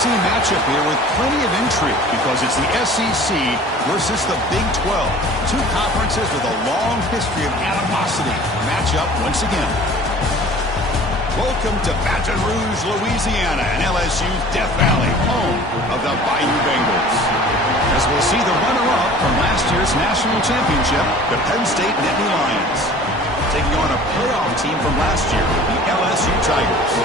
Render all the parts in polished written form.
Matchup here with plenty of intrigue because it's the SEC versus the Big 12. Two conferences with a long history of animosity match up once again. Welcome to Baton Rouge, Louisiana, and LSU's Death Valley, home of the Bayou Bengals. As we'll see the runner-up from last year's national championship, the Penn State Nittany Lions, taking on a playoff team from last year, the LSU Tigers.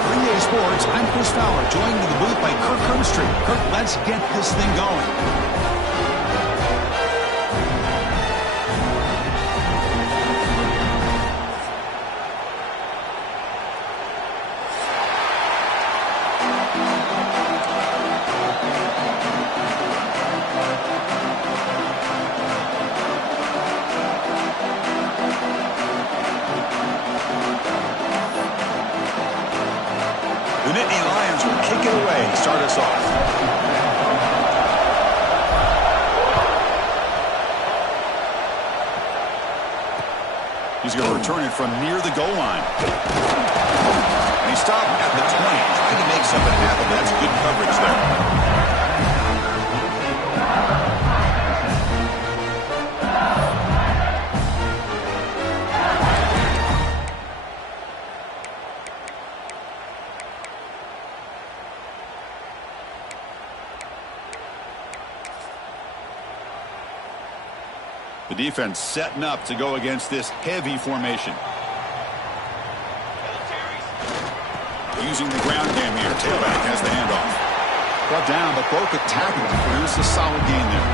For EA Sports, I'm Chris Fowler, joined in the booth by Kirk Herbstreit. Kirk, let's get this thing going. The Nittany Lions will kick it away to start us off. He's going to return it from near the goal line. And he stopped at the 20, trying to make something happen. That's good coverage there. The defense setting up to go against this heavy formation. Using the ground game here. Tailback has the handoff. Brought down, but broke a tackle to produce a solid gain there.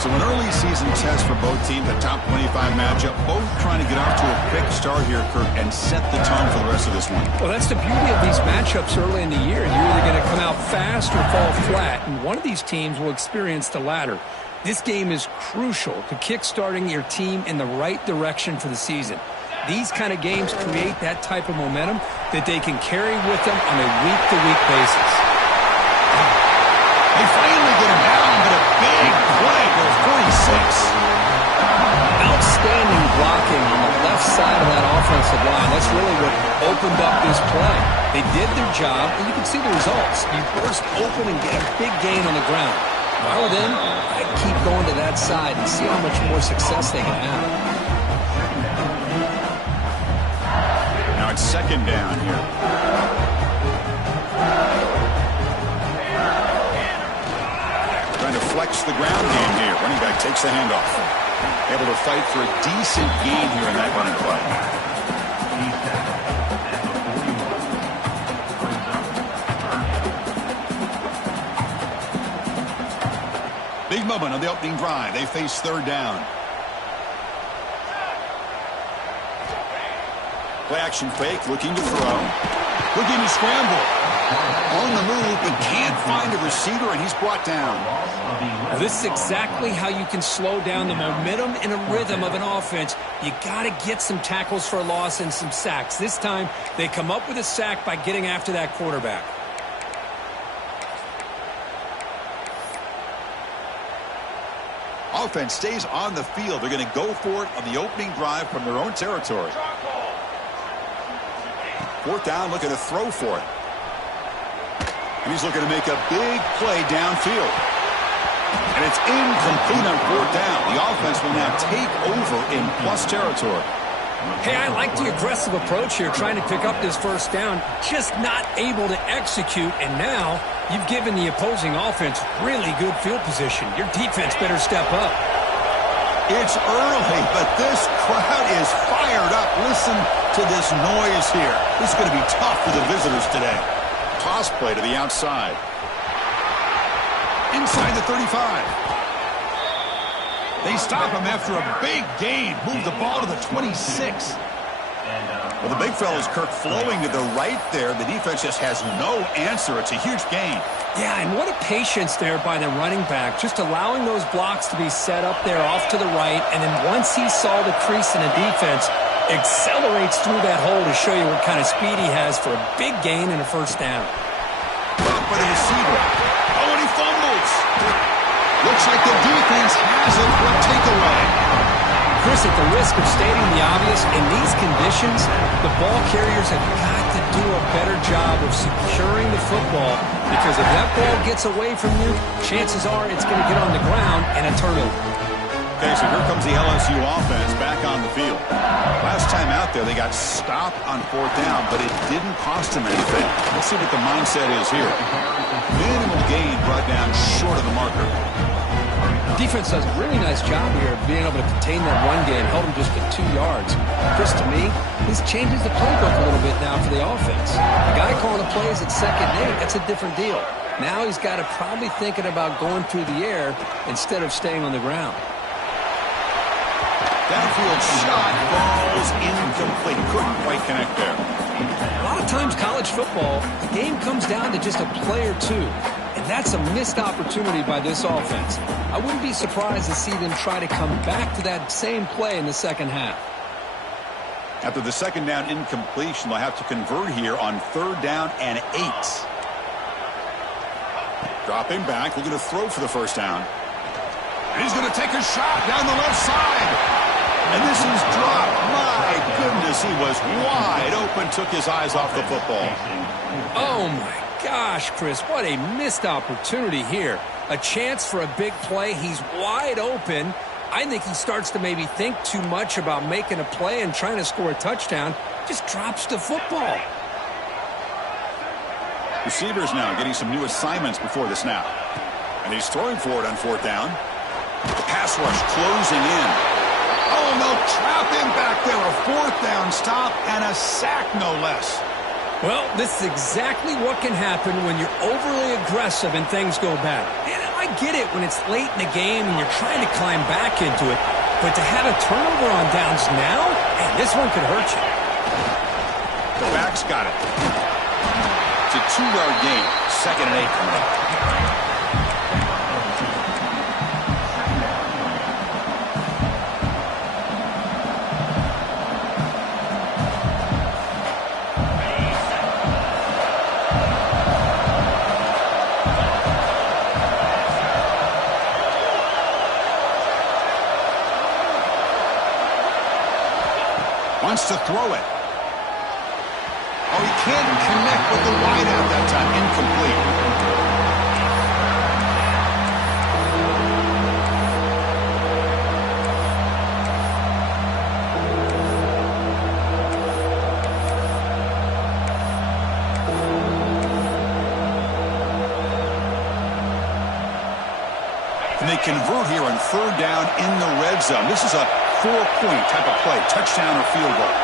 So an early season test for both teams, a top 25 matchup. Both trying to get off to a quick start here, Kirk, and set the tone for the rest of this one. Well, that's the beauty of these matchups early in the year. You're either going to come out fast or fall flat, and one of these teams will experience the latter. This game is crucial to kick-starting your team in the right direction for the season. These kind of games create that type of momentum that they can carry with them on a week-to-week basis. They finally get him down, but a big play for 46. Outstanding blocking on the left side of that offensive line. That's really what opened up this play. They did their job, and you can see the results. You burst open and get a big gain on the ground. If I were them, I'd keep going to that side and see how much more success they can have. Now it's second down here. Trying to flex the ground game here. Running back takes the handoff. Able to fight for a decent gain here in that running play. Big moment on the opening drive. They face third down. Play action fake, looking to throw. Looking to scramble. On the move, but can't find a receiver, and he's brought down. This is exactly how you can slow down the momentum and a rhythm of an offense. You got to get some tackles for a loss and some sacks. This time, they come up with a sack by getting after that quarterback. Offense stays on the field. They're going to go for it on the opening drive from their own territory. Fourth down, looking to throw for it. And he's looking to make a big play downfield. And it's incomplete on fourth down. The offense will now take over in plus territory. Hey, I like the aggressive approach here, trying to pick up this first down, just not able to execute, and now you've given the opposing offense really good field position. Your defense better step up. It's early, but this crowd is fired up. Listen to this noise here. This is going to be tough for the visitors today. Toss play to the outside. Inside the 35. They stop him after a big gain. Move the ball to the 26. Well, the big fella's Kirk flowing to the right there. The defense just has no answer. It's a huge gain. Yeah, and what a patience there by the running back, just allowing those blocks to be set up there off to the right, and then once he saw the crease in the defense, accelerates through that hole to show you what kind of speed he has for a big gain and a first down. Up by the receiver. Oh, and he fumbles. Looks like the defense has it for a takeaway. Chris, at the risk of stating the obvious, in these conditions, the ball carriers have got to do a better job of securing the football, because if that ball gets away from you, chances are it's going to get on the ground and a turnover. Okay, so here comes the LSU offense back on the field. Last time out there, they got stopped on fourth down, but it didn't cost them anything. Let's see what the mindset is here. Minimal gain brought down short of the marker. Defense does a really nice job here of being able to contain that run game, held him just at 2 yards. Chris, to me, this changes the playbook a little bit now for the offense. The guy calling the plays at 2nd and 8, that's a different deal. Now he's got to probably thinking about going through the air instead of staying on the ground. Downfield shot falls incomplete. Couldn't quite connect there. A lot of times college football, the game comes down to just a play or two. And that's a missed opportunity by this offense. I wouldn't be surprised to see them try to come back to that same play in the second half. After the second down incompletion, they'll have to convert here on 3rd down and 8. Dropping back, looking to throw for the first down. And he's going to take a shot down the left side. And this is dropped. My goodness, he was wide open, took his eyes off the football. Oh, my gosh, Chris, what a missed opportunity here. A chance for a big play. He's wide open. I think he starts to maybe think too much about making a play and trying to score a touchdown. Just drops the football. Receivers now getting some new assignments before the snap. And he's throwing for it on 4th down. The pass rush closing in. Oh, no, trap him back there. A 4th down stop and a sack, no less. Well, this is exactly what can happen when you're overly aggressive and things go bad. And I get it when it's late in the game and you're trying to climb back into it. But to have a turnover on downs now, man, this one could hurt you. The back's got it. It's a 2-yard gain. 2nd and 8 coming up. Wants to throw it. Oh, he can't connect with the wideout that time. Incomplete. And they convert here on 3rd down in the red zone. This is a 4-point type of play, touchdown or field goal.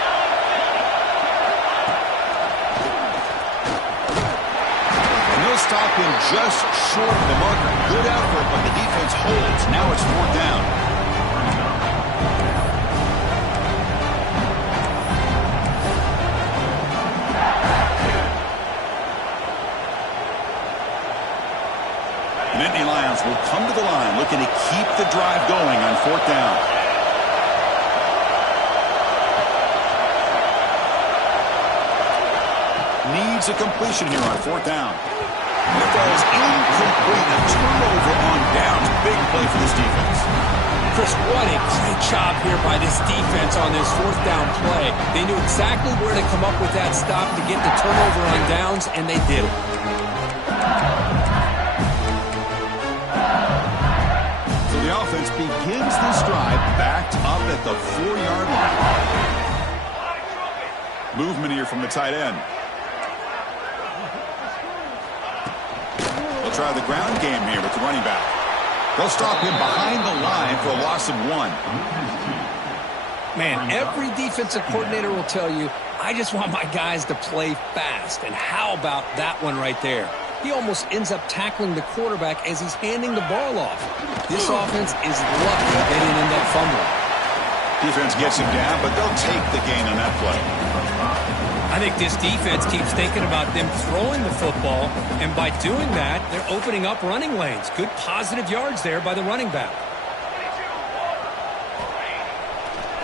And they'll stop him just short of the marker. Good effort, but the defense holds. Now it's 4th down. The Nittany Lions will come to the line looking to keep the drive going on 4th down. Needs a completion here on 4th down. And it falls incomplete. A turnover on downs. Big play for this defense. Chris, what a great job here by this defense on this 4th down play. They knew exactly where to come up with that stop to get the turnover on downs, and they did it. backed up at the 4-yard line. Movement here from the tight end. They'll try the ground game here with the running back. They'll stop him behind the line for a loss of 1. Man, every defensive coordinator will tell you, I just want my guys to play fast. And how about that one right there? He almost ends up tackling the quarterback as he's handing the ball off. This offense is lucky they didn't end up fumbling. Defense gets him down, but they'll take the gain on that play. I think this defense keeps thinking about them throwing the football, and by doing that, they're opening up running lanes. Good positive yards there by the running back.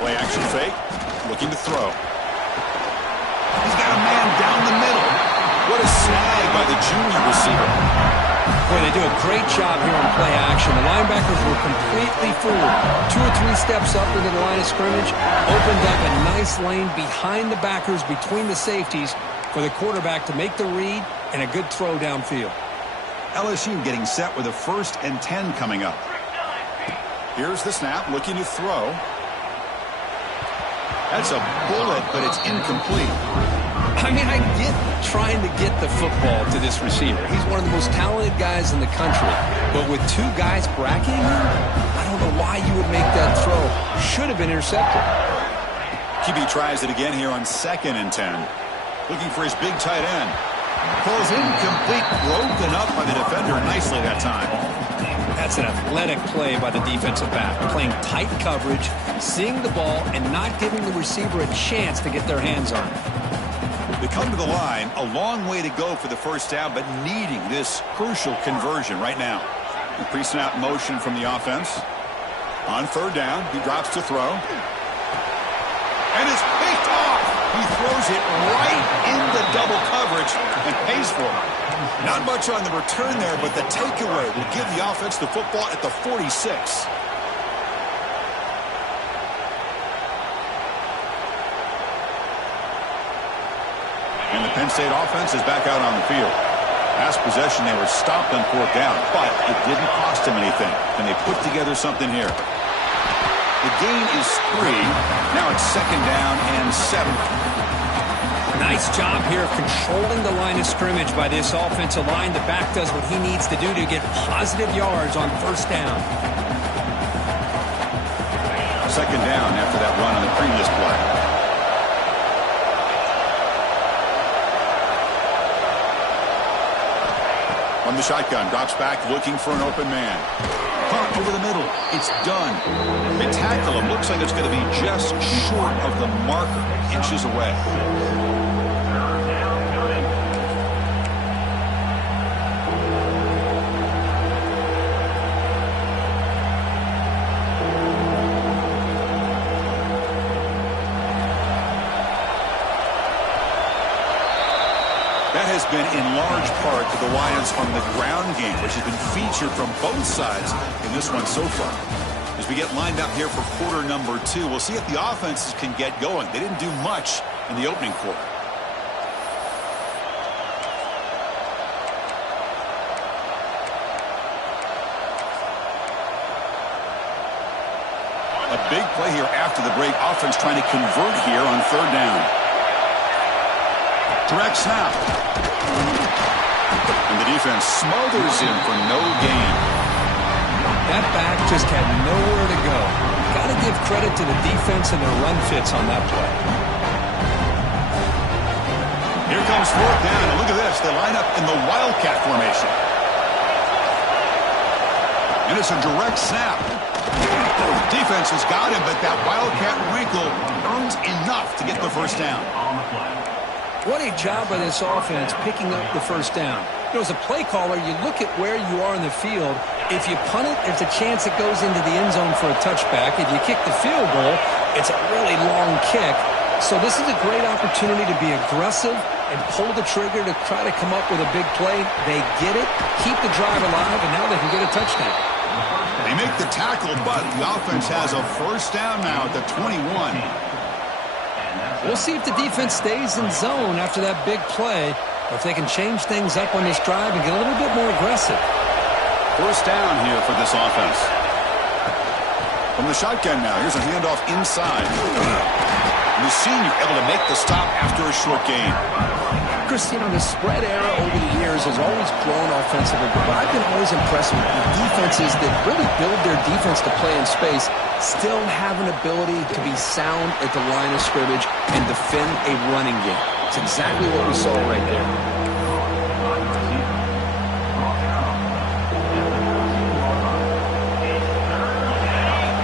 Play action fake, looking to throw. He's got a man down the middle. What a snag by the junior receiver. Boy, they do a great job here on play action. The linebackers were completely fooled. 2 or 3 steps up into the line of scrimmage, opened up a nice lane behind the backers, between the safeties, for the quarterback to make the read and a good throw downfield. LSU getting set with a 1st and 10 coming up. Here's the snap, looking to throw. That's a bullet, but it's incomplete. I mean, I get trying to get the football to this receiver. He's one of the most talented guys in the country. But with 2 guys bracketing him, I don't know why you would make that throw. Should have been intercepted. QB tries it again here on 2nd and 10. Looking for his big tight end. Pulls incomplete, broken up by the defender nicely that time. That's an athletic play by the defensive back. Playing tight coverage, seeing the ball, and not giving the receiver a chance to get their hands on it. They come to the line, a long way to go for the 1st down, but needing this crucial conversion right now. The pre-snap motion from the offense. On 3rd down, he drops to throw. And it's picked off. He throws it right into double coverage and pays for it. Not much on the return there, but the takeaway will give the offense the football at the 46. And the Penn State offense is back out on the field. Last possession, they were stopped on 4th down, but it didn't cost them anything. And they put together something here. The gain is 3. Now it's 2nd down and 7. Nice job here of controlling the line of scrimmage by this offensive line. The back does what he needs to do to get positive yards on 1st down. 2nd down after that run on the previous play. On the shotgun, drops back looking for an open man. Punt over the middle. It's done. They tackle him. Looks like it's going to be just short of the marker, inches away. That has been in large part to the Lions from the ground game, which has been featured from both sides in this one so far. As we get lined up here for quarter number 2, we'll see if the offenses can get going. They didn't do much in the opening quarter. A big play here after the break. Offense trying to convert here on 3rd down. Direct snap. And the defense smothers him for no gain. That back just had nowhere to go. Got to give credit to the defense and their run fits on that play. Here comes 4th down. And look at this. They line up in the Wildcat formation. And it's a direct snap. Defense has got him, but that Wildcat wrinkle earns enough to get the 1st down. What a job by this offense picking up the 1st down. You know, as a play caller, you look at where you are in the field. If you punt it, there's a chance it goes into the end zone for a touchback. If you kick the field goal, it's a really long kick. So this is a great opportunity to be aggressive and pull the trigger to try to come up with a big play. They get it, keep the drive alive, and now they can get a touchdown. They make the tackle, but the offense has a 1st down now at the 21. We'll see if the defense stays in zone after that big play, or if they can change things up on this drive and get a little bit more aggressive. 1st down here for this offense. From the shotgun now, here's a handoff inside. The senior able to make the stop after a short gain. Chris, you know, the spread era over the years has always grown offensively, but I've been always impressed with defenses that really build their defense to play in space, still have an ability to be sound at the line of scrimmage and defend a running game. It's exactly what we saw right there.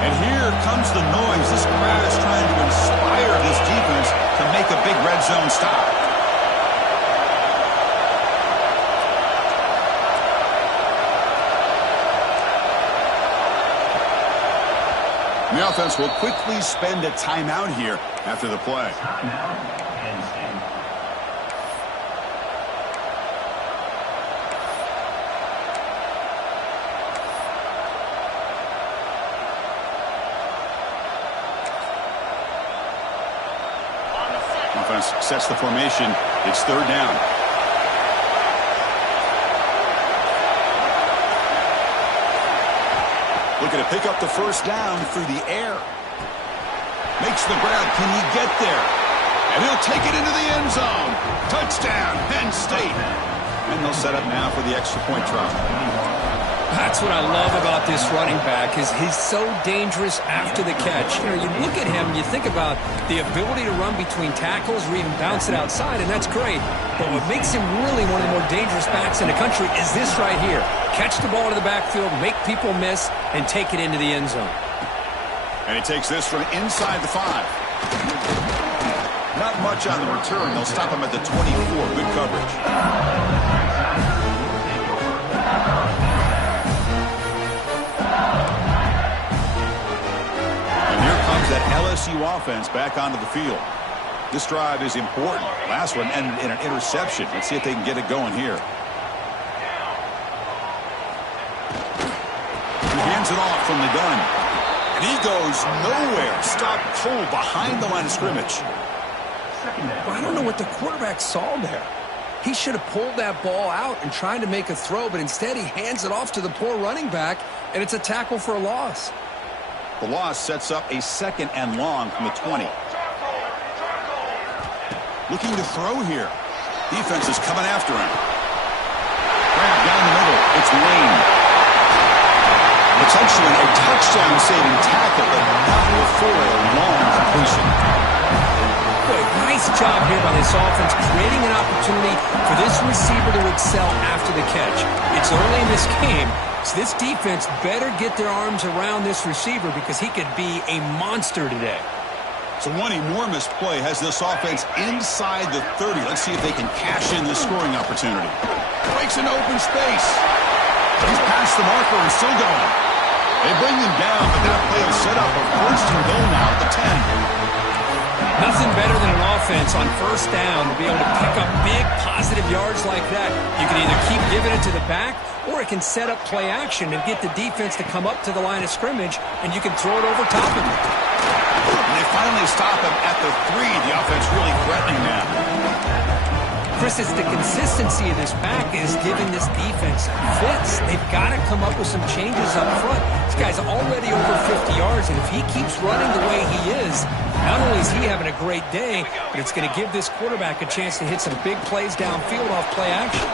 And here comes the noise. This crowd is trying to inspire this defense to make a big red zone stop. The offense will quickly spend a timeout here after the play. Offense sets the formation. It's third down. Looking to pick up the first down through the air. Makes the grab. Can he get there? And he'll take it into the end zone. Touchdown, Penn State. And they'll set up now for the extra point try. That's what I love about this running back is he's so dangerous after the catch. You know, you look at him, you think about the ability to run between tackles or even bounce it outside, and that's great. But what makes him really one of the more dangerous backs in the country is this right here. Catch the ball to the backfield, make people miss, and take it into the end zone. And he takes this from inside the 5. Not much on the return. They'll stop him at the 24. Good coverage. That LSU offense back onto the field. This drive is important. Last one ended in an interception. Let's see if they can get it going here. He hands it off from the gun. And he goes nowhere. Stopped cold behind the line of scrimmage. Well, I don't know what the quarterback saw there. He should have pulled that ball out and tried to make a throw, but instead he hands it off to the poor running back, and it's a tackle for a loss. The loss sets up a second and long from the 20. Looking to throw here. Defense is coming after him. Grab down the middle. It's Lane. Potentially a touchdown-saving tackle, but not before a long completion. Boy, nice job here by this offense, creating an opportunity for this receiver to excel after the catch. It's early in this game, so this defense better get their arms around this receiver because he could be a monster today. So one enormous play has this offense inside the 30. Let's see if they can cash in this scoring opportunity. Breaks an open space. He's past the marker and still going. They bring him down, but that play will set up a first and goal now at the 10. Nothing better than an offense on first down to be able to pick up big positive yards like that. You can either keep giving it to the back, or it can set up play action and get the defense to come up to the line of scrimmage, and you can throw it over top of it. And they finally stop him at the 3. The offense really threatening now. Chris, it's the consistency of this back is giving this defense fits. They've got to come up with some changes up front. This guy's already over 50 yards, and if he keeps running the way he is, not only is he having a great day, but it's going to give this quarterback a chance to hit some big plays downfield off play action.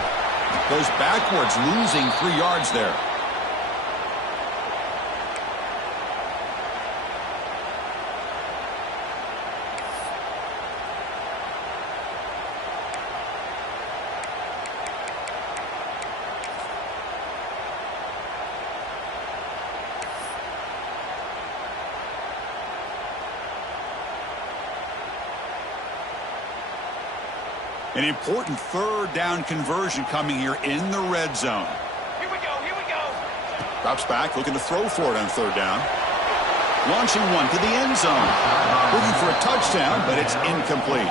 Goes backwards, losing 3 yards there. An important third down conversion coming here in the red zone. Here we go. Drops back, looking to throw for it on third down. Launching one to the end zone. Looking for a touchdown, but it's incomplete.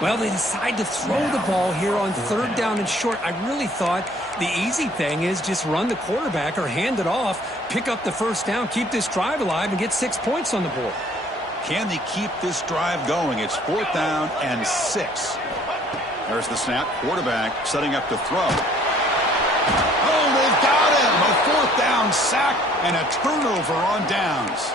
Well, they decide to throw the ball here on third down and short. I really thought the easy thing is just run the quarterback or hand it off, pick up the first down, keep this drive alive, and get 6 points on the board. Can they keep this drive going? It's 4th down and 6. There's the snap. Quarterback setting up to throw. Oh, they've got him. A 4th down sack and a turnover on downs.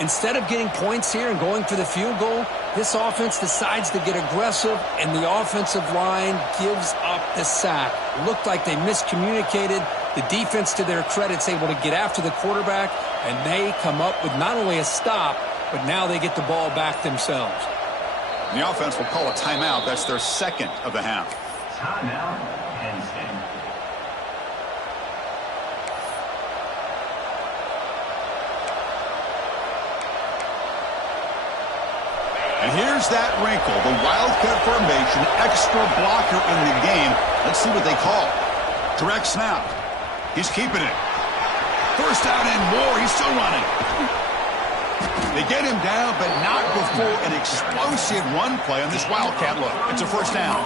Instead of getting points here and going for the field goal, this offense decides to get aggressive, and the offensive line gives up the sack. Looked like they miscommunicated. The defense, to their credit, is able to get after the quarterback, and they come up with not only a stop, but now they get the ball back themselves. The offense will call a timeout. That's their second of the half. Timeout, Penn State. And here's that wrinkle, the Wildcat formation, extra blocker in the game. Let's see what they call. Direct snap. He's keeping it. 1st down and more. He's still running. They get him down, but not before an explosive run play on this Wildcat look. It's a 1st down.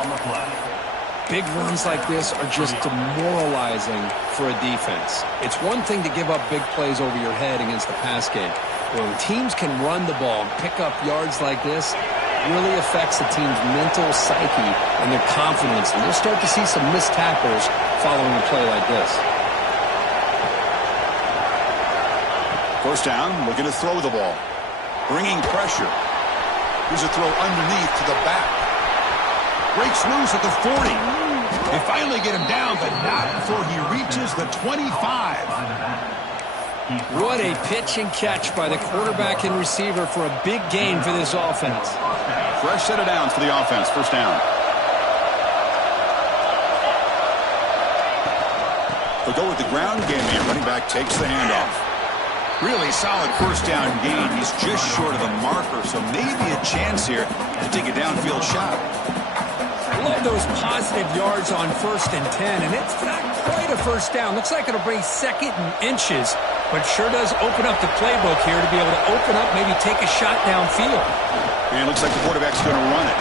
Big runs like this are just demoralizing for a defense. It's one thing to give up big plays over your head against the pass game. When teams can run the ball and pick up yards like this, it really affects the team's mental psyche and their confidence. And you'll start to see some missed tackles following a play like this. 1st down, looking to throw the ball. Bringing pressure. Here's a throw underneath to the back. Breaks loose at the 40. They finally get him down, but not before he reaches the 25. What a pitch and catch by the quarterback and receiver for a big gain for this offense. Fresh set of downs for the offense. 1st down. They'll go with the ground game here. Running back takes the handoff. Really solid 1st down gain. He's just short of the marker, so maybe a chance here to take a downfield shot. I love those positive yards on 1st and 10, and it's not quite a 1st down. Looks like it'll bring 2nd and inches, but sure does open up the playbook here to be able to open up, maybe take a shot downfield. And it looks like the quarterback's going to run it.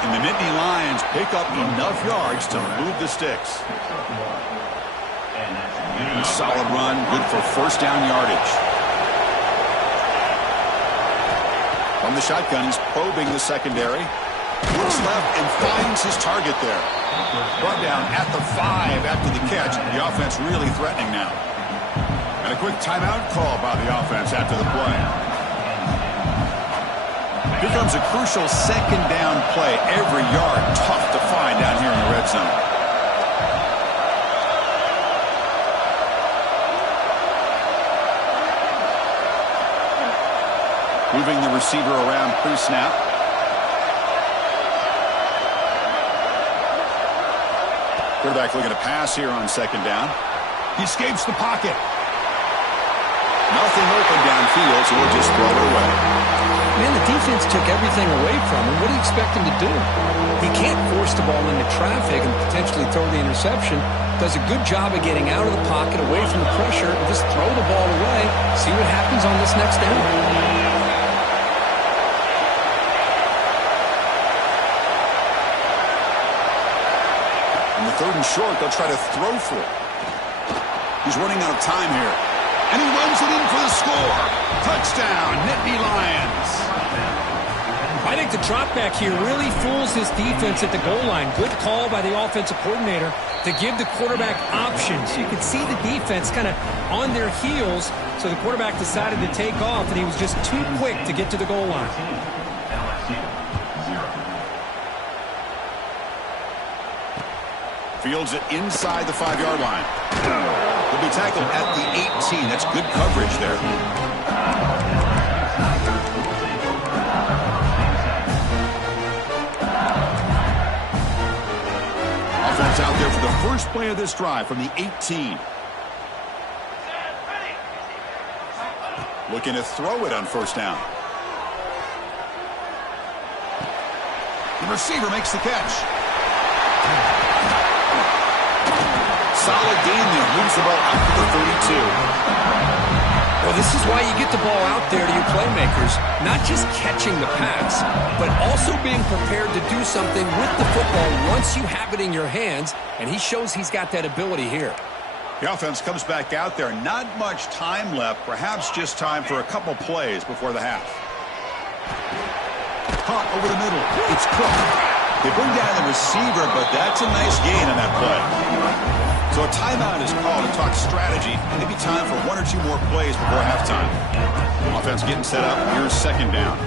And the Nittany Lions pick up enough yards to move the sticks. Solid run, good for 1st down yardage. From the shotgun, he's probing the secondary. Looks left and finds his target there. Brought down at the 5 after the catch. The offense really threatening now. And a quick timeout call by the offense after the play. Here comes a crucial 2nd down play. Every yard tough to find down here in the red zone. Moving the receiver around pre-snap. Quarterback looking to pass here on 2nd down. He escapes the pocket. Nothing open downfield, so we'll just throw it away. Man, the defense took everything away from him. What do you expect him to do? He can't force the ball into traffic and potentially throw the interception. Does a good job of getting out of the pocket, away from the pressure, and just throw the ball away. See what happens on this next down. On the 3rd and short, they'll try to throw for it. He's running out of time here. And he runs it in for the score. Touchdown, Nittany Lions. I think the drop back here really fools this defense at the goal line. Good call by the offensive coordinator to give the quarterback options. You could see the defense kind of on their heels, so the quarterback decided to take off, and he was just too quick to get to the goal line. Fields it inside the 5-yard line. He'll be tackled at the 18. That's good coverage there. Offense out there for the first play of this drive from the 18. Looking to throw it on 1st down. The receiver makes the catch. Solid gain there. Moves the ball out to the 32. Well, this is why you get the ball out there to your playmakers. Not just catching the pass, but also being prepared to do something with the football once you have it in your hands, and he shows he's got that ability here. The offense comes back out there. Not much time left. Perhaps just time for a couple plays before the half. Caught over the middle. It's Cook. They bring down the receiver, but that's a nice gain on that play. So a timeout is called to talk strategy. Maybe time for one or two more plays before halftime. Offense getting set up. Here's second down.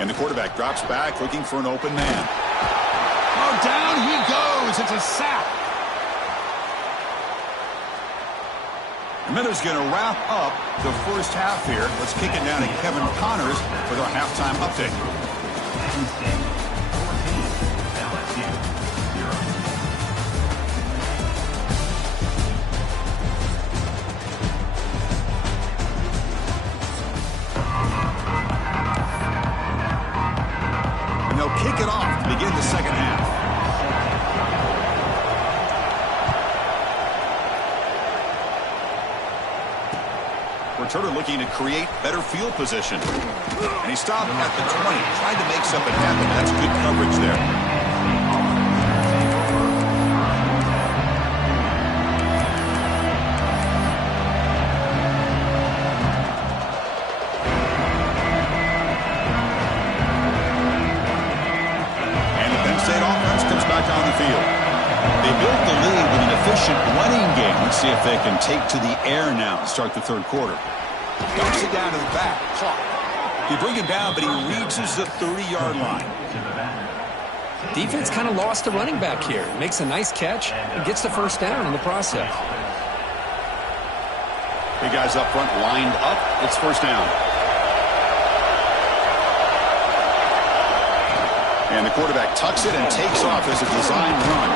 And the quarterback drops back looking for an open man. Oh, down he goes. It's a sack. The Minnows going to wrap up the first half here. Let's kick it down to Kevin Connors with our halftime update. And they'll kick it off to begin the second half. Returner looking to create better field position. And he stopped at the 20. Tried to make something happen. That's good coverage there. And the Penn State offense comes back on the field. They built the lead with an efficient running game. Let's see if they can take to the air now to start the third quarter. Dumps it down to the back. Clock. They bring him down, but he reaches the 30-yard line. Defense kind of lost the running back here. Makes a nice catch and gets the first down in the process. Big guys up front lined up. It's first down. And the quarterback tucks it and takes off as a design run.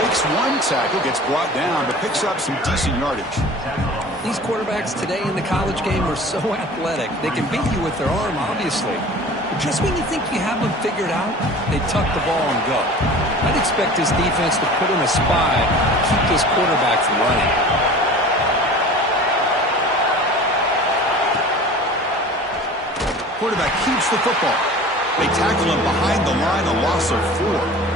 Breaks one tackle, gets brought down, but picks up some decent yardage. These quarterbacks today in the college game are so athletic. They can beat you with their arm, obviously. But just when you think you have them figured out, they tuck the ball and go. I'd expect this defense to put in a spy to keep this quarterback from running. Quarterback keeps the football. They tackle him behind the line, a loss of 4.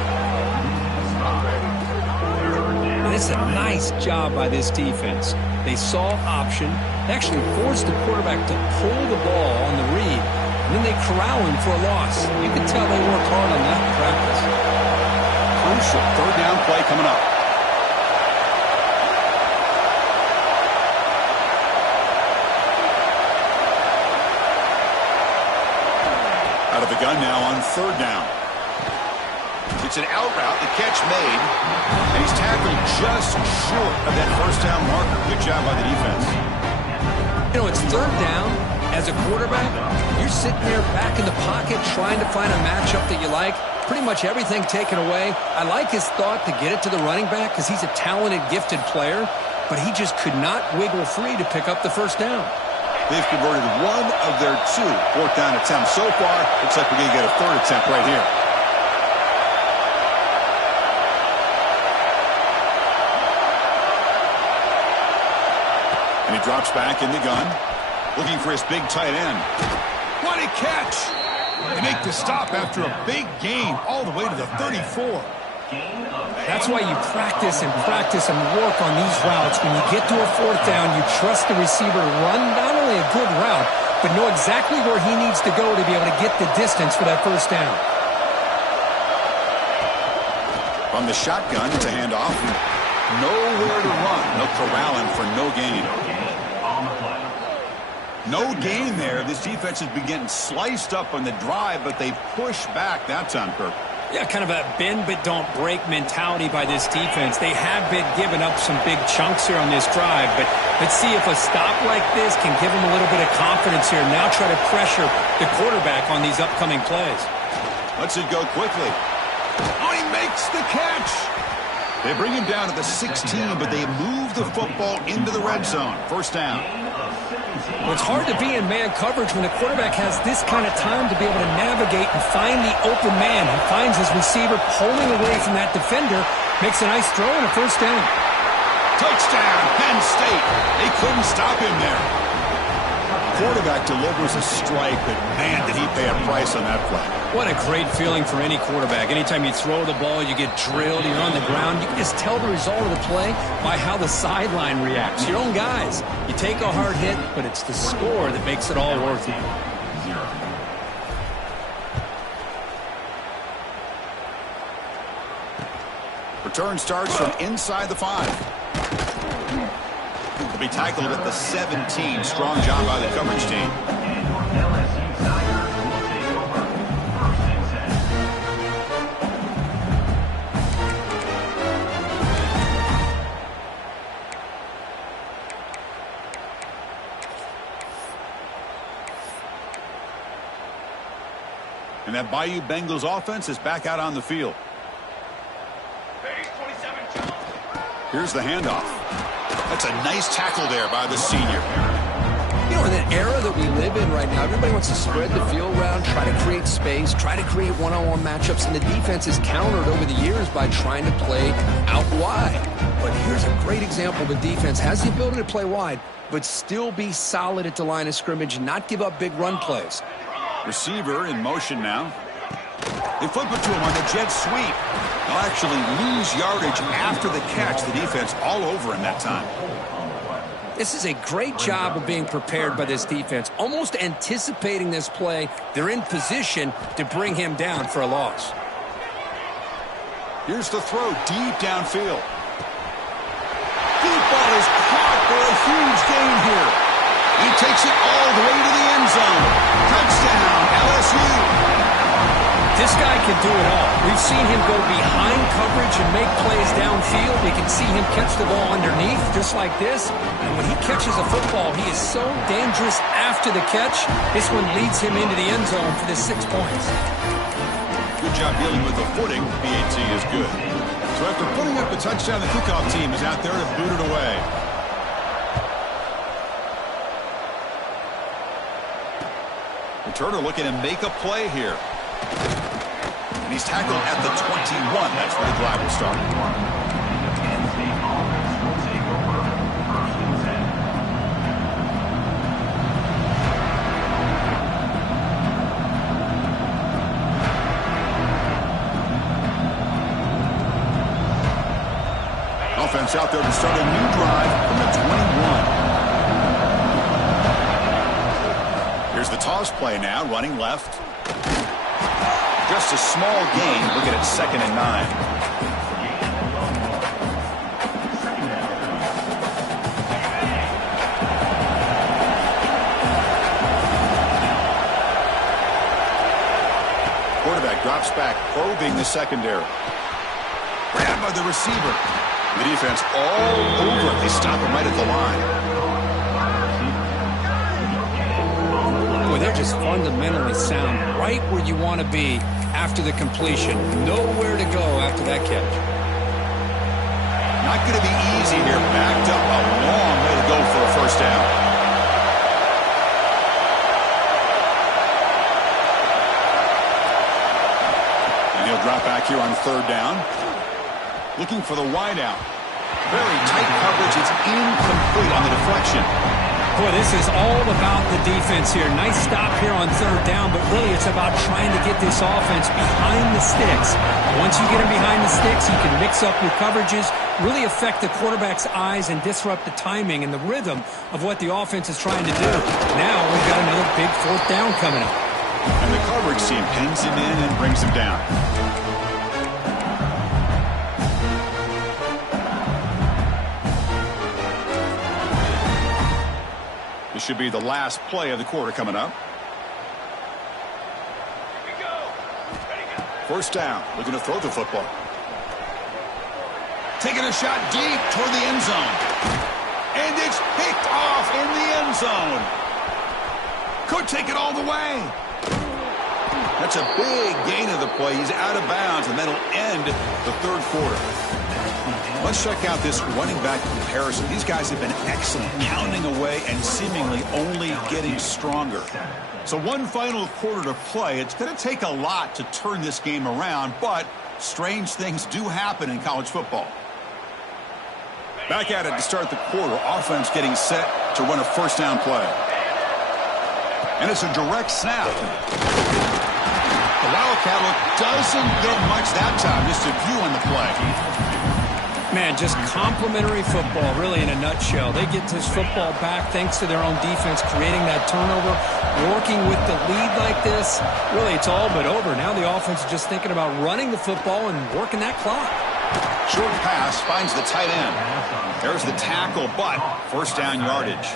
And it's a nice job by this defense. They saw option, they actually forced the quarterback to pull the ball on the read, and then they corral him for a loss. You can tell they worked hard on that in practice. Crucial third down play coming up. Out of the gun now on third down. It's an out route, the catch made, and he's tackled just short of that first down marker. Good job by the defense. You know, it's third down. As a quarterback, you're sitting there back in the pocket trying to find a matchup that you like. Pretty much everything taken away. I like his thought to get it to the running back because he's a talented, gifted player, but he just could not wiggle free to pick up the first down. They've converted one of their 2 fourth down attempts so far. Looks like we're going to get a third attempt right here. And he drops back in the gun, looking for his big tight end. What a catch! They make the stop after a big gain all the way to the 34. That's why you practice and work on these routes. When you get to a fourth down, you trust the receiver to run not only a good route, but know exactly where he needs to go to be able to get the distance for that first down. From the shotgun, it's a handoff. Nowhere to run. No corralling for no gain. No gain there. This defense has been getting sliced up on the drive, but they push back that time, Kirk. Yeah, kind of a bend but don't break mentality by this defense. They have been giving up some big chunks here on this drive, but let's see if a stop like this can give them a little bit of confidence here. Now try to pressure the quarterback on these upcoming plays. Lets it go quickly. Oh, he makes the catch! They bring him down to the 16, but they move the football into the red zone. First down. Well, it's hard to be in man coverage when the quarterback has this kind of time to be able to navigate and find the open man. He finds his receiver pulling away from that defender, makes a nice throw and a first down. Touchdown, Penn State. They couldn't stop him there. Quarterback delivers a strike, but man, did he pay a price on that play. What a great feeling for any quarterback. Anytime you throw the ball, you get drilled, you're on the ground. You can just tell the result of the play by how the sideline reacts. Your own guys. You take a hard hit, but it's the score that makes it all worth it. Return starts from inside the 5. He'll be tackled at the 17. Strong job by the coverage team. LSU Tigers will take over 1st and 10. And that Bayou Bengals offense is back out on the field. Here's the handoff. That's a nice tackle there by the senior. You know, in the era that we live in right now, everybody wants to spread the field around, try to create space, try to create one-on-one matchups, and the defense is countered over the years by trying to play out wide. But here's a great example. The defense has the ability to play wide, but still be solid at the line of scrimmage, not give up big run plays. Receiver in motion now. They flip it to him on the jet sweep. They'll actually lose yardage after the catch. The defense all over him that time. This is a great job of being prepared by this defense, almost anticipating this play. They're in position to bring him down for a loss. Here's the throw deep downfield. Deep ball is caught for a huge gain here. He takes it all the way to the end zone. Touchdown, LSU. This guy can do it all. We've seen him go behind coverage and make plays downfield. We can see him catch the ball underneath just like this. And when he catches a football, he is so dangerous after the catch. This one leads him into the end zone for the 6 points. Good job dealing with the footing. PAT is good. So after putting up the touchdown, the kickoff team is out there to boot it away. Returner looking to make a play here. And he's tackled at the 21. That's where the drive will start. Penn State offense will take over 1st and 10. Offense out there to start a new drive from the 21. Here's the toss play now, running left. Just a small gain. Looking at 2nd and 9. Quarterback drops back, probing the secondary. Grabbed by the receiver. The defense all over it. They stop him right at the line. Boy, they're just fundamentally sound, right where you want to be after the completion. Nowhere to go after that catch. Not going to be easy here. Backed up a long way to go for a first down. And he'll drop back here on 3rd down. Looking for the wideout. Very tight coverage. It's incomplete on the deflection. Boy, this is all about the defense here. Nice stop here on 3rd down, but really it's about trying to get this offense behind the sticks. Once you get them behind the sticks, you can mix up your coverages, really affect the quarterback's eyes and disrupt the timing and the rhythm of what the offense is trying to do. Now we've got another big 4th down coming up. And the coverage team pins him in and brings him down. This should be the last play of the quarter coming up. First down, looking to throw the football. Taking a shot deep toward the end zone. And it's picked off in the end zone. Could take it all the way. That's a big gain of the play. He's out of bounds, and that'll end the 3rd quarter. Let's check out this running back comparison. These guys have been excellent, pounding away and seemingly only getting stronger. So one final quarter to play. It's going to take a lot to turn this game around, but strange things do happen in college football. Back at it to start the quarter. Offense getting set to run a first down play. And it's a direct snap. The Wildcat look doesn't get much that time. Just a few on the play. Man, just complimentary football, really, in a nutshell. They get this football back thanks to their own defense, creating that turnover, working with the lead like this. Really, it's all but over. Now the offense is just thinking about running the football and working that clock. Short pass finds the tight end. There's the tackle, but first down yardage.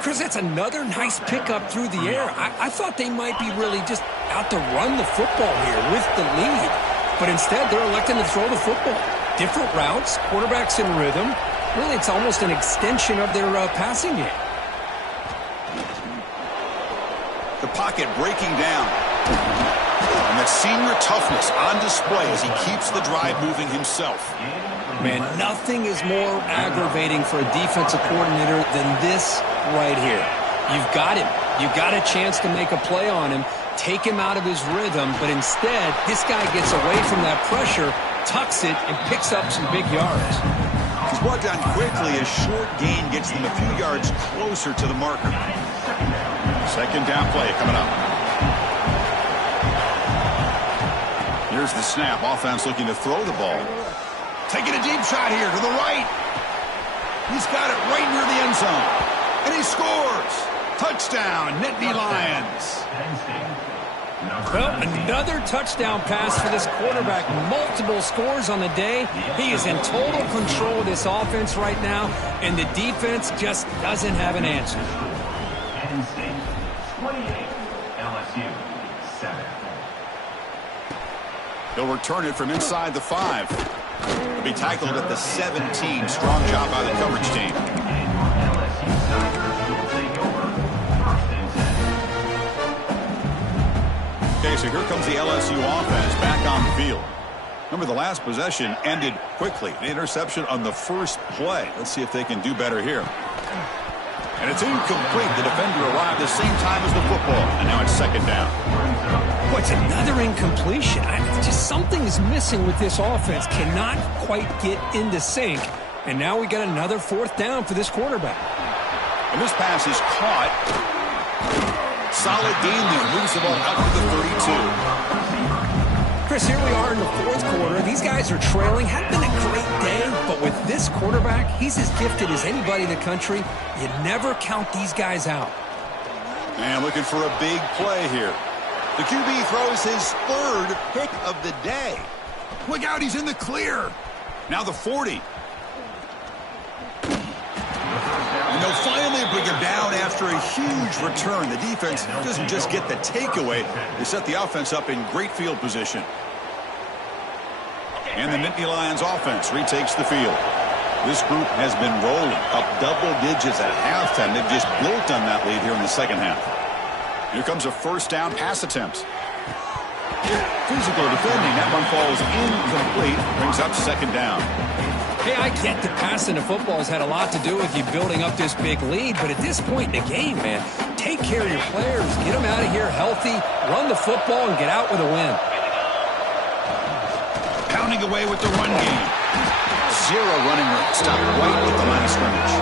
Chris, that's another nice pickup through the air. I thought they might be really just out to run the football here with the lead. But instead, they're electing to throw the football. Different routes, quarterbacks in rhythm. Really, it's almost an extension of their passing game. The pocket breaking down. And that senior toughness on display as he keeps the drive moving himself. Man, nothing is more aggravating for a defensive coordinator than this right here. You've got him. You've got a chance to make a play on him, take him out of his rhythm, but instead, this guy gets away from that pressure, tucks it, and picks up some big yards. He's brought down quickly. A short gain gets them a few yards closer to the marker. Second down play coming up. Here's the snap. Offense looking to throw the ball. Taking a deep shot here to the right. He's got it right near the end zone. And he scores. Touchdown, Nittany Lions. Well, another touchdown pass for this quarterback. Multiple scores on the day. He is in total control of this offense right now, and the defense just doesn't have an answer. Penn State 28, LSU 7. He'll return it from inside the 5. He'll be tackled at the 17. Strong job by the coverage team. LSU Tigers will take over 1st and 10. Okay, so here comes the LSU offense back on the field. Remember, the last possession ended quickly. An interception on the first play. Let's see if they can do better here. And it's incomplete. The defender arrived the same time as the football. And now it's second down. Boy, it's another incompletion. Just something is missing with this offense. Cannot quite get into sync. And now we got another fourth down for this quarterback. And this pass is caught. Solid gain there. Moves the ball out to the 32. Chris, here we are in the fourth quarter. These guys are trailing. Had been a great day, but with this quarterback, he's as gifted as anybody in the country. You never count these guys out. And looking for a big play here. The QB throws his third pick of the day. Look out, he's in the clear. Now the 40. And they'll finally bring him down after a huge return. The defense doesn't just get the takeaway. They set the offense up in great field position. And the Nittany Lions offense retakes the field. This group has been rolling up double digits at halftime. They've just built on that lead here in the second half. Here comes a first down pass attempt. Physical defending. That one falls incomplete. Brings up second down. Hey, I get that passing the football has had a lot to do with you building up this big lead, but at this point in the game, man, take care of your players. Get them out of here healthy, run the football, and get out with a win. Pounding away with the run game. Zero running room. Stop right with the line of scrimmage.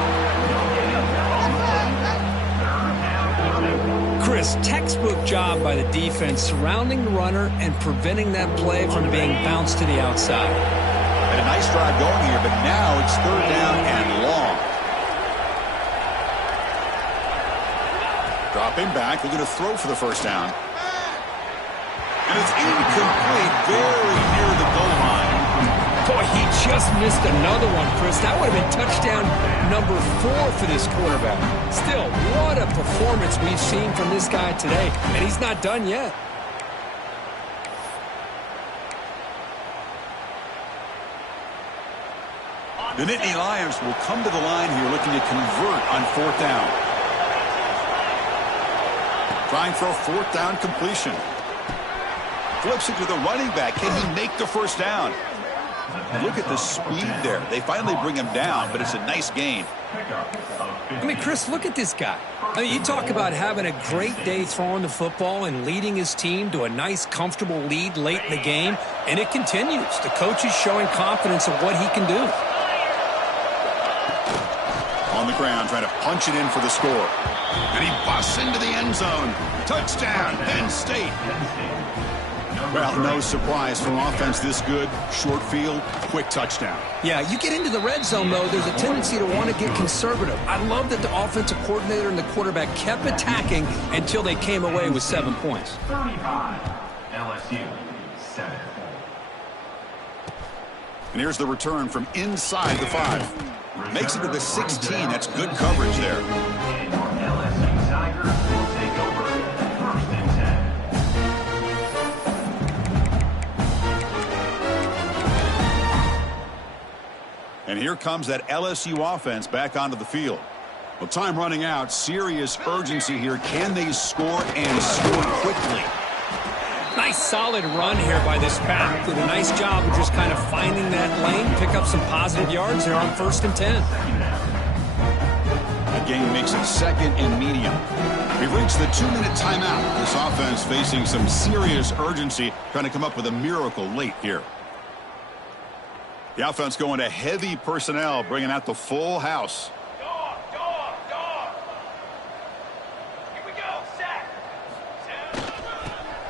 Chris, textbook job by the defense surrounding the runner and preventing that play from being bounced to the outside. Had a nice drive going here, but now it's third down and long. Dropping back, they're going to throw for the first down. And it's incomplete, very near the goal line. Boy, he just missed another one, Chris. That would have been touchdown number 4 for this quarterback. Still, what a performance we've seen from this guy today, and he's not done yet. The Nittany Lions will come to the line here looking to convert on fourth down. Trying for a fourth down completion. Flips it to the running back. Can he make the first down? Look at the speed there. They finally bring him down, but it's a nice gain. I mean, Chris, look at this guy. I mean, you talk about having a great day throwing the football and leading his team to a nice, comfortable lead late in the game, and it continues. The coach is showing confidence of what he can do. On the ground, trying to punch it in for the score. And he busts into the end zone. Touchdown, Penn State. Well, no surprise from offense this good. Short field, quick touchdown. Yeah, you get into the red zone, though, there's a tendency to want to get conservative. I love that the offensive coordinator and the quarterback kept attacking until they came away with 7 points. 35, LSU 7. And here's the return from inside the 5. Makes it to the 16. That's good coverage there. And your LSU Tigers will take over 1st and 10. And here comes that LSU offense back onto the field. Well, time running out. Serious urgency here. Can they score and score quickly? Nice solid run here by this back. Did a nice job of just kind of finding that lane, pick up some positive yards there on 1st and 10. The game makes it 2nd and medium. We've reached the 2-minute timeout. This offense facing some serious urgency, trying to come up with a miracle late here. The offense going to heavy personnel, bringing out the full house.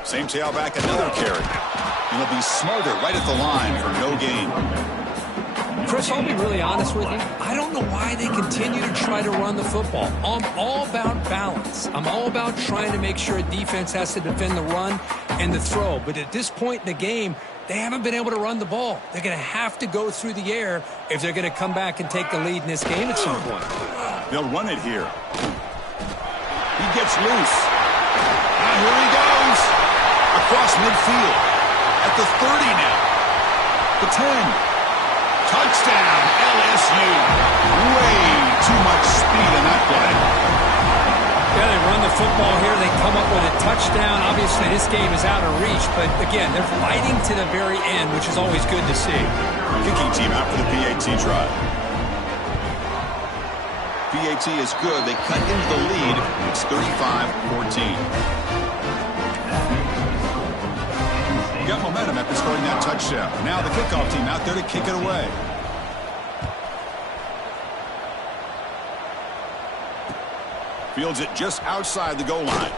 Same tailback, another carry. And he'll be smothered right at the line for no gain. Chris, I'll be really honest with you. I don't know why they continue to try to run the football. I'm all about balance. I'm all about trying to make sure a defense has to defend the run and the throw. But at this point in the game, they haven't been able to run the ball. They're going to have to go through the air if they're going to come back and take the lead in this game at some point. They'll run it here. He gets loose. And here he goes. Across midfield. At the 30 now. The 10. Touchdown, LSU. Way too much speed in that play. Yeah, they run the football here. They come up with a touchdown. Obviously, this game is out of reach. But, again, they're fighting to the very end, which is always good to see. Kicking team out for the PAT try. PAT is good. They cut into the lead. It's 35-14. Got momentum after scoring that touchdown. Now the kickoff team out there to kick it away. Fields it just outside the goal line.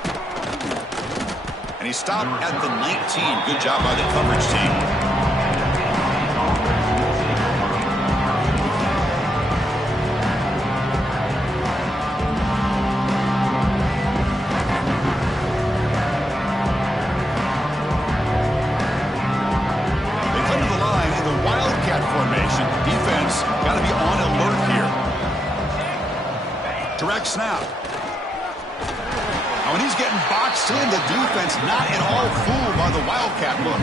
And he stopped at the 19. Good job by the coverage team. Defense got to be on alert here. Direct snap. Now when he's getting boxed in, the defense not at all fooled by the Wildcat look.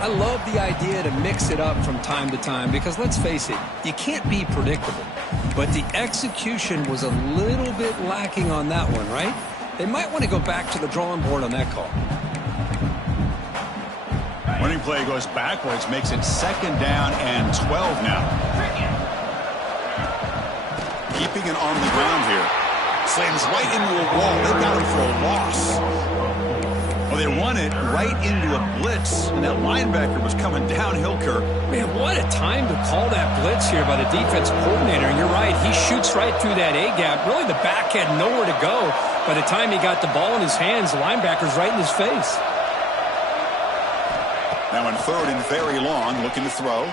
I love the idea to mix it up from time to time because, let's face it, you can't be predictable. But the execution was a little bit lacking on that one, right? They might want to go back to the drawing board on that call. Running play goes backwards, makes it 2nd down and 12 now. Keeping it on the ground here. Slams right into a wall. They got him for a loss. Well, they run it right into a blitz, and that linebacker was coming downhill, Kirk. Man, what a time to call that blitz here by the defense coordinator. And you're right, he shoots right through that A-gap. Really, the back had nowhere to go. By the time he got the ball in his hands, the linebacker's right in his face. Now in 3rd and very long, looking to throw.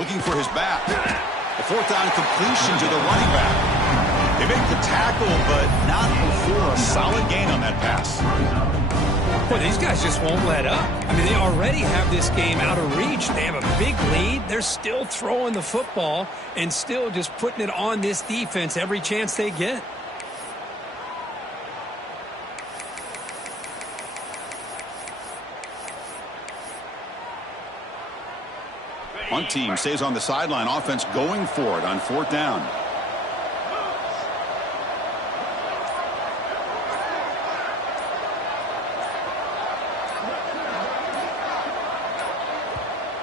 Looking for his back. The 4th down completion to the running back. They make the tackle, but not before a solid gain on that pass. Boy, these guys just won't let up. I mean, they already have this game out of reach. They have a big lead. They're still throwing the football and still just putting it on this defense every chance they get. One team stays on the sideline. Offense going for it on 4th down.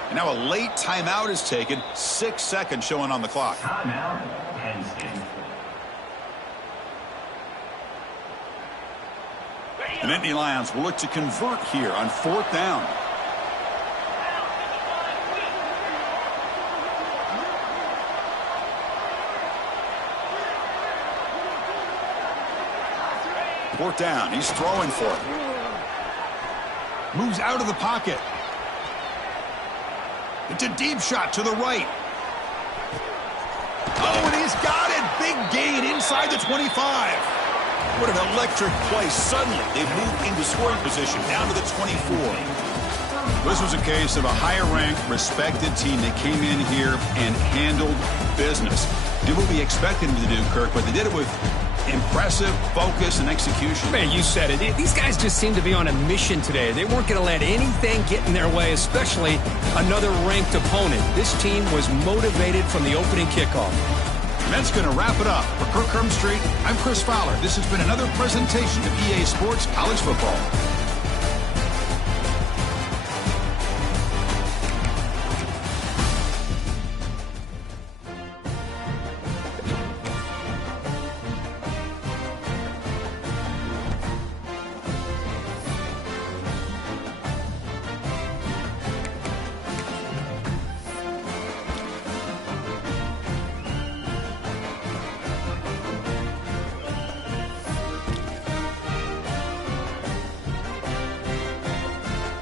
And now a late timeout is taken. 6 seconds showing on the clock. Timeout, Penn State. The Nittany Lions will look to convert here on 4th down. Fourth down. He's throwing for it. Moves out of the pocket. It's a deep shot to the right. Oh, and he's got it. Big gain inside the 25. What an electric play. Suddenly, they've moved into scoring position down to the 24. This was a case of a higher-ranked, respected team that came in here and handled business. Did what we expected them to do, Kirk, but they did it with impressive focus and execution. Man, you said it. These guys just seem to be on a mission today. They weren't going to let anything get in their way, especially another ranked opponent. This team was motivated from the opening kickoff. And that's going to wrap it up. For Kirk Herbstreit, I'm Chris Fowler. This has been another presentation of EA Sports College Football.